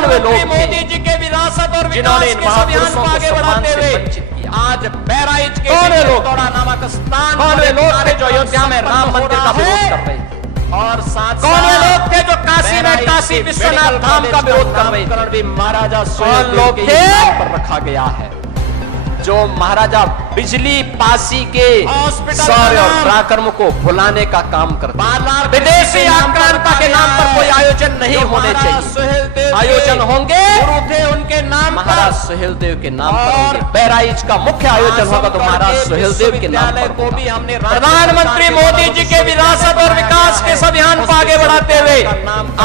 कौन वे लोग मोदी जी के विरासत और जिन्होंने विकास के अभियान को आगे बढ़ाते हुए आज बहराइच के चित्तौड़ा नामक स्थान कौन वे लोग थे जो अयोध्या में राम मंदिर का विरोध कर रहे थे? और साथ कौन वे लोग थे जो काशी में काशी विश्वनाथ धाम का विरोध कर रहे थे? भी महाराजा कौन लोग थे पर रखा गया है जो महाराजा बिजली पासी के शौर्य और पराक्रम को भुलाने का काम करते हैं। विदेशी आक्रांता के नाम पर कोई आयोजन नहीं होने चाहिए। आयोजन होंगे थे उनके नाम महाराज सुहेलदेव के नाम पर होंगे। बहराइच का मुख्य आयोजन होगा तो महाराज सुहेलदेव के नाम पर को भी हमने प्रधानमंत्री मोदी जी के विरासत और विकास के अभियान को आगे बढ़ाते हुए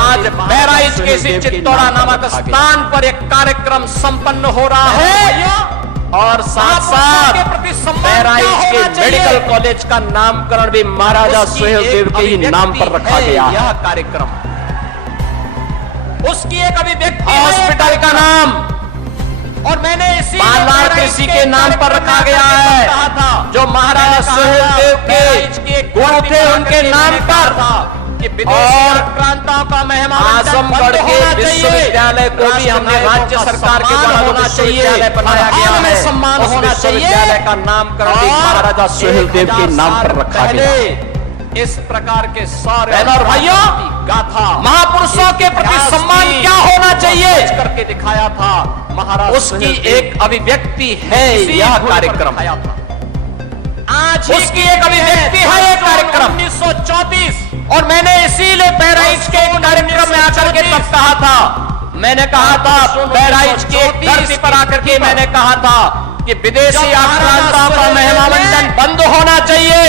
आज बहराइच के इसी चित्तौड़ा नामक स्थान पर एक कार्यक्रम संपन्न हो रहा है और साथ साथ बहराइच के मेडिकल कॉलेज का नामकरण भी महाराजा सुहेलदेव के ही नाम पर रखा गया है। यह कार्यक्रम उसकी एक अभिव्यक्ति हॉस्पिटल का नाम और मैंने इसी इसी के नाम पर रखा गया है जो महाराजा सुहेलदेव के गुरु थे उनके नाम पर। और आक्रांताओं का मेहमान आजमगढ़ के विश्वविद्यालय को भी हमने राज्य सरकार के द्वारा होना चाहिए बनाया गया है। सम्मान होना चाहिए। विश्वविद्यालय का नामकरण भी महाराजा सुहेलदेव के नाम पर रखा गया है। इस प्रकार के शौर्य और भाइयों गाथा महापुरुषों के प्रति सम्मान क्या होना चाहिए करके दिखाया था महाराज उसकी एक अभिव्यक्ति है यह कार्यक्रम। आज उसकी एक अभिव्यक्ति है यह कार्यक्रम 1934 और मैंने इसीलिए बहराइच के कार्यक्रम में आकर के तब कहा था मैंने कहा था बहराइच के धरती पर आकर के मैंने कहा था कि विदेशी आक्रांताओं का महिमामंडन बंद होना चाहिए।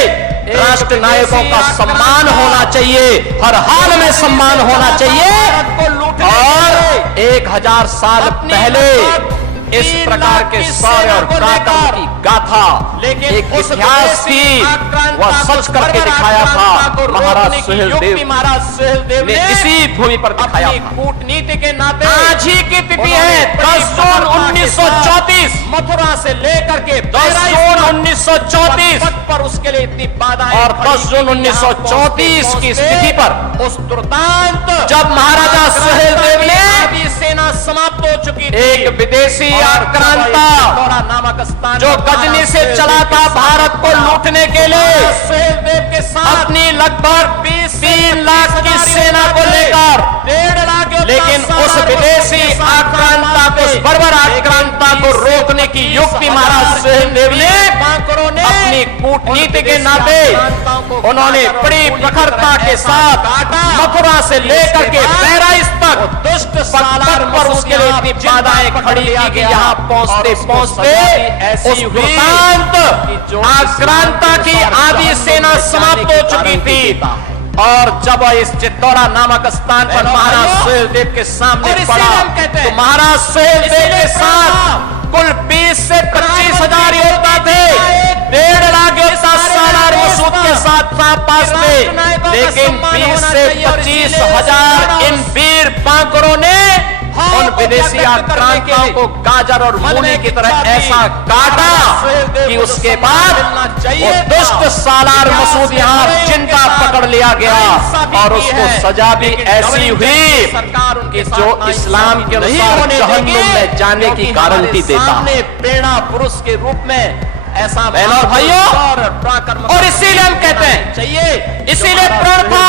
राष्ट्र नायकों का सम्मान होना चाहिए हर हाल में सम्मान होना चाहिए। और 1000 साल पहले इस प्रकार के शौर्य और पराक्रम की गाथा एक इतिहास थी वह सच करके दिखाया था महाराज सुहेलदेव ने इसी भूमि पर दिखाया था। कूटनीति के नाते आज ही की तिथि है 10 जून 1934 मथुरा से लेकर के 10 जून 1934 पर उसके लिए इतनी बाधाएं और 10 जून 1934 की स्थिति पर उस दुर्दांत जब महाराजा सुहेलदेव ने सेना समाप्त हो चुकी थी एक विदेशी आक्रांता नामक स्थान जो गजनी से चला था भारत को लूटने के लिए सुहेलदेव के साथ अपनी लगभग 3 लाख की सेना को लेकर 1.5 लाख लेकिन उस विदेशी आक्रांता को बर्बर आक्रांता को रोकने की युक्ति महाराज सुहेलदेव ने अपनी कूटनीति के नाते उन्होंने बड़ी प्रखरता के साथ मथुरा से लेकर के बहराइच तक दुष्ट सालार पर उसके लिए इतनी बाधाएं खड़ी की कि यहाँ पहुंचते पहुंचते उस दुर्दांत आक्रांता की आधी सेना समाप्त हो चुकी थी। और जब इस चित्तौड़ा नामक स्थान पर महाराज सुहेलदेव के सामने पड़ा तो महाराज सुहेलदेव के साथ कुल 20 से 25 हजार योद्धा थे। 1.5 लाख योद्धा सालार मसूद के साथ पास में लेकिन 20 से 25 हजार इन वीर बांकुरों ने उन विदेशी आक्रांताओं को गाजर और मूली की तरह ऐसा काटा कि उसके बाद वो दुष्ट सालार मसूद यहाँ जिंदा पकड़ लिया गया और उसको सजा भी ऐसी हुई कि जो इस्लाम के अनुसार जहन्नुम में जाने की गारंटी देता है। प्रेरणा पुरुष के रूप में ऐसा बहनों और भाइयों और इसीलिए हम कहते हैं चाहिए इसीलिए प्रण था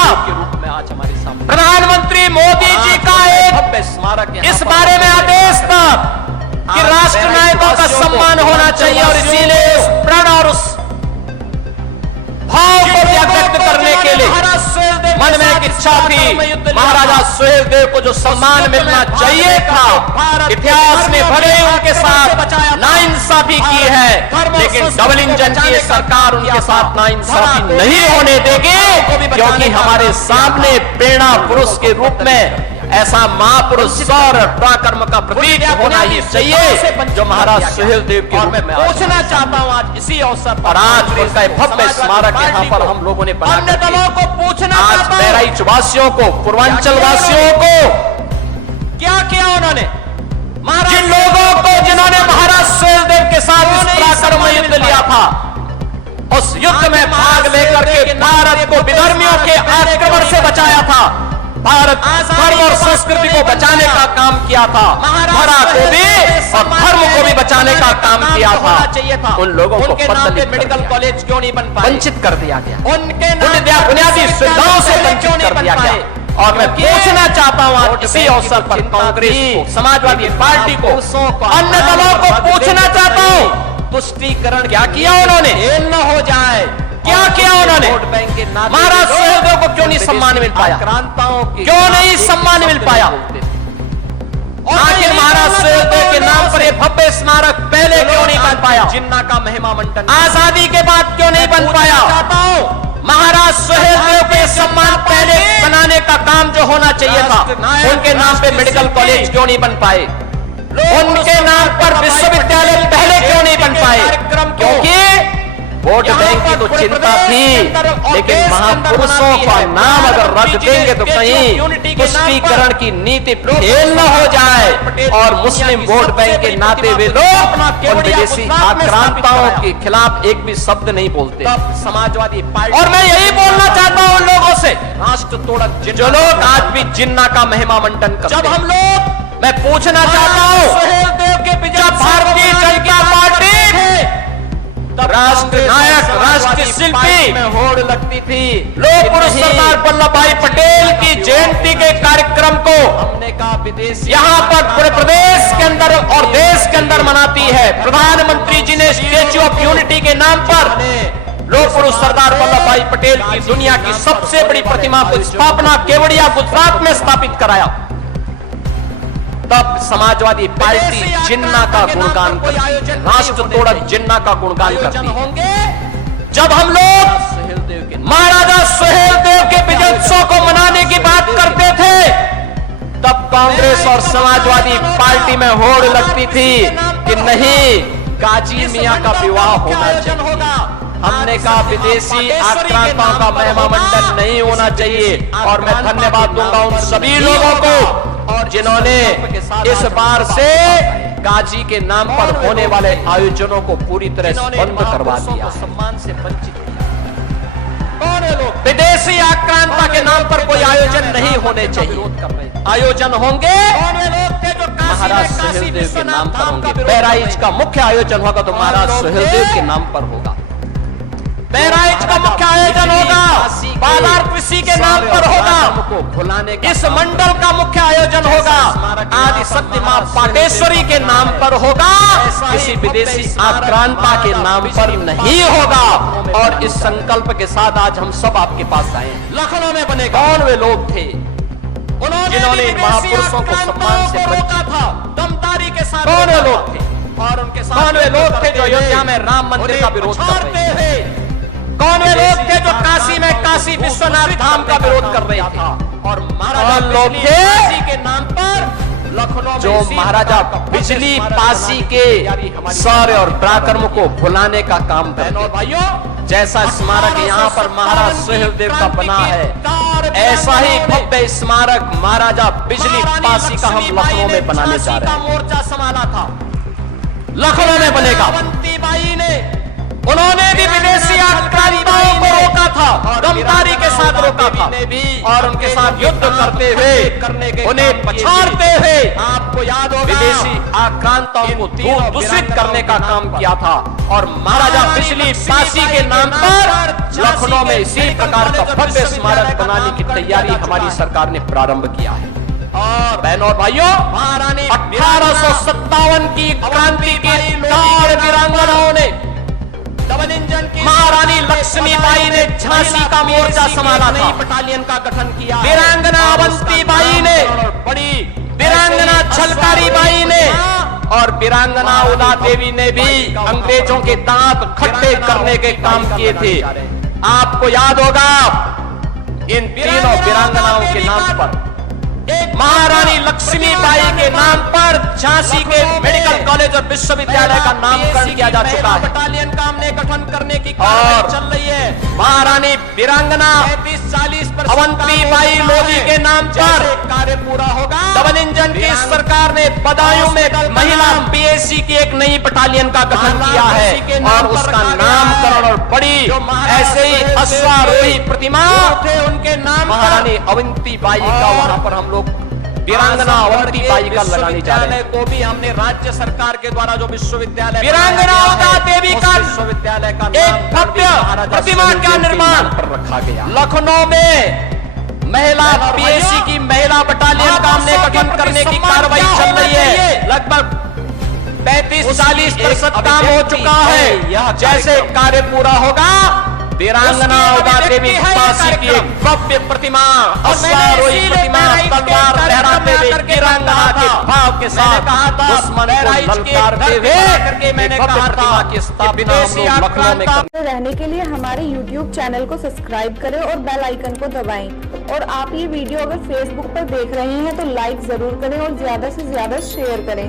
आज हमारे सामने प्रधानमंत्री मोदी जी का एक स्मारक इस बारे में आदेश था कि राष्ट्र नायकों का सम्मान होना चाहिए और इसीलिए उस प्रण और उस भाव को व्यक्त करने के लिए मन में एक इच्छा थी महाराजा सुहेलदेव को जो सम्मान मिलना चाहिए था। इतिहास में भले उनके साथ नाइंसाफी की है लेकिन डबल इंजन की सरकार उनके साथ नाइंसाफी नहीं होने देगी क्योंकि हमारे सामने प्रेरणा पुरुष के रूप में ऐसा महापुरुष शौर्य पराक्रम का प्रतीक होना ही चाहिए जो महाराज सुहेलदेव के रूप में पूछना चाहता हूँ आज इसी अवसर और आज उनका भव्य स्मारक यहाँ पर हम लोगों ने अन्य दलों को पूछना आज बहराइच वासियों को पूर्वांचल वासियों को क्या किया उन्होंने जिन लोगों को जिन्होंने महाराज सुहेलदेव के साथ इस पराक्रम में युद्ध लिया था उस युद्ध में भाग लेकर के भारत को विधर्मियों के आक्रमण से बचाया था भारत धर्म और संस्कृति को बचाने का काम किया था, धरा को भी और धर्म को भी बचाने का काम किया था। उन लोगों को पद मेडिकल कॉलेज क्यों नहीं बन पाए? वंचित कर दिया गया, उनके बुनियादी सुविधाओं से वंचित कर दिया गया। और मैं पूछना चाहता हूं इसी अवसर पर कांग्रेस को, समाजवादी पार्टी को, अन्य दलों को पूछना चाहता हूं, तुष्टीकरण क्या किया उन्होंने? खेल न हो जाए, क्या किया उन्होंने? वोट बैंक के नाते महाराज सुहेलदेव को क्यों नहीं सम्मान मिल पाया? आक्रांताओं की क्यों नहीं सम्मान मिल पाया? आखिर महाराज सुहेलदेव के नाम पर यह भव्य स्मारक पहले क्यों नहीं बन पाया? जिन्ना का महिमा मंडन आजादी के बाद क्यों नहीं बन पाया? महाराज सुहेलदेव के सम्मान पहले बनाने का काम जो होना चाहिए था, उनके नाम पे मेडिकल कॉलेज क्यों नहीं बन पाए? उनके नाम पर विश्वविद्यालय पहले क्यों नहीं बन पाए? क्योंकि वोट बैंक की तो चिंता थी, लेकिन महापुरुषों का नाम अगर रख देंगे तो कहीं तुष्टीकरण की नीति फेल न हो जाए और मुस्लिम वोट बैंक के नाते वे लोग उन विदेशी आक्रांताओं के खिलाफ एक भी शब्द नहीं बोलते। समाजवादी पार्टी और मैं यही बोलना चाहता हूं उन लोगों से, राष्ट्र तोड़क जो लोग आज भी जिन्ना का महिमा मंडन करते हैं। जब हम लोग मैं पूछना चाहता हूं, सुहेलदेव के जब भारतीय जनता पार्टी राष्ट्र नायक, राष्ट्र शिल्पी में होड़ लगती थी, लोक पुरुष सरदार वल्लभ भाई पटेल की जयंती के कार्यक्रम को हमने कहा विदेशी यहाँ पर पूरे प्रदेश के अंदर और देश के अंदर मनाती है। प्रधानमंत्री जी ने स्टेच्यू ऑफ यूनिटी के नाम पर लोक पुरुष सरदार वल्लभ भाई पटेल की दुनिया की सबसे बड़ी प्रतिमा की स्थापना केवड़िया गुजरात में स्थापित कराया। तब समाजवादी पार्टी जिन्ना का गुणगान करती है, राष्ट्र तोड़क जिन्ना का गुणगान करती है। जब हम लोग महाराजा सुहेलदेव के विजयोत्सव को मनाने की बात करते थे, तब कांग्रेस और समाजवादी पार्टी में होड़ लगती थी कि नहीं, गाजी मियां का विवाह होना चाहिए। हमने कहा विदेशी आक्रांताओं का महिमा मंडन नहीं होना चाहिए। और मैं धन्यवाद दूंगा उन सभी लोगों को और जिन्होंने इस बार से गाजी के नाम पर होने वाले आयोजनों को पूरी तरह से बंद करवा दिया, सम्मान से वंचित किया। कौन है लोग? विदेशी आक्रांता के नाम पर कोई आयोजन नहीं होने चाहिए। आयोजन होंगे महाराज सुहेलदेव के नाम पर होंगे। बहराइच का मुख्य आयोजन होगा तो महाराज सुहेलदेव के नाम पर होगा। बहराइच का मुख्य आयोजन होगा बाजार कृषि के नाम पर होगा। भुलाने इस मंडल का मुख्य आयोजन होगा आदि शक्ति मां पाटेश्वरी के नाम पर होगा, किसी विदेशी आक्रांता के नाम पर नहीं होगा। और इस संकल्प के साथ आज हम सब आपके पास आए। लखनऊ में बनेगा। कौन वे लोग थे जिन्होंने इन महापुरुषों को सम्मान से रोका था, दमदारी के साथ? कौन वे लोग थे? और उनके साथ कौन वे लोग थे जो अयोध्या में राम मंदिर का विरोध कर रहे थे? कौन वे लोग थे जो काशी में काशी विश्वनाथ धाम का विरोध कर रहे थे? और महाराजा लोग थे के नाम पर लखनऊ जो महाराजा बिजली पासी के शौर्य और पराक्रम को भुलाने का काम करते। भाइयों, जैसा स्मारक यहाँ पर महाराज सुहेलदेव का बना है, ऐसा ही भव्य स्मारक महाराजा बिजली पासी का हम लखनऊ में बनाने जा रहे हैं। मोर्चा संभाला था, लखनऊ में बनेगा। अवंतीबाई ने, उन्होंने भी विदेशी आक्रांताओं को रोका था, दमदारी के साथ रोका था और उनके साथ युद्ध करते हुए, उन्हें पछाड़ते हुए आपको याद होगा, विदेशी आक्रांताओं को दूर दूषित करने का काम किया था। और महाराजा बिजली पासी के नाम पर लखनऊ में इसी प्रकार का भव्य स्मारक बनाने की तैयारी हमारी सरकार ने प्रारंभ किया है। और बहनों और भाइयों, महारानी 1857 की क्रांति की 4 वीरांगनाओं ने, डबल इंजन की महारानी लक्ष्मीबाई ने झांसी का मोर्चा संभाला था, बटालियन का गठन किया। वीरांगना अवंतीबाई ने, बड़ी वीरांगना छलकारी बाई ने और वीरांगना उदा देवी ने भी अंग्रेजों के दांत खट्टे करने के काम किए थे। आपको याद होगा इन तीनों वीरांगनाओं के नाम पर, महारानी लक्ष्मीबाई के नाम पर झांसी के मेडिकल कॉलेज कॉलेज विश्वविद्यालय का नामकरण किया जा चुका है। बटालियन का हमने गठन करने की कार्रवाई चल रही है। महारानी वीरांगना 35-40% अवंतीबाई लोधी के नाम पर कार्य पूरा होगा। डबल इंजन की सरकार ने बदायूं में महिला पीएसी की एक नई बटालियन का गठन किया है और उसका नामकरण और बड़ी ऐसे ही अश्वारोही प्रतिमा थे उनके नाम महारानी अवंतीबाई का वहां पर हम लोग वीरांगना अवंतीबाई का लगाने जा रहे हैं। को भी हमने राज्य सरकार के द्वारा जो विश्वविद्यालय वीरांगना देवी का विश्वविद्यालय का एक भव्य प्रतिमा का निर्माण पर रखा गया। लखनऊ में महिला पीएसी की महिला बटालियन का हमने गठन करने की कार्रवाई चल रही है। लगभग 35-40% काम हो चुका है। जैसे कार्य पूरा होगा वीरांगना उदा देवी पासी की एक भव्य प्रतिमा अश्वारोही प्रतिमा तलवार लहराते हुए वीरांगना के भाव के साथ दुश्मन को ललकारते हुए मैंने कहा था कि स्थापना लखनऊ में रहने के लिए हमारे YouTube चैनल को सब्सक्राइब करें और बेल आइकन को दबाएं। और आप ये वीडियो अगर Facebook पर देख रहे हैं तो लाइक जरूर करें और ज्यादा से ज्यादा शेयर करें।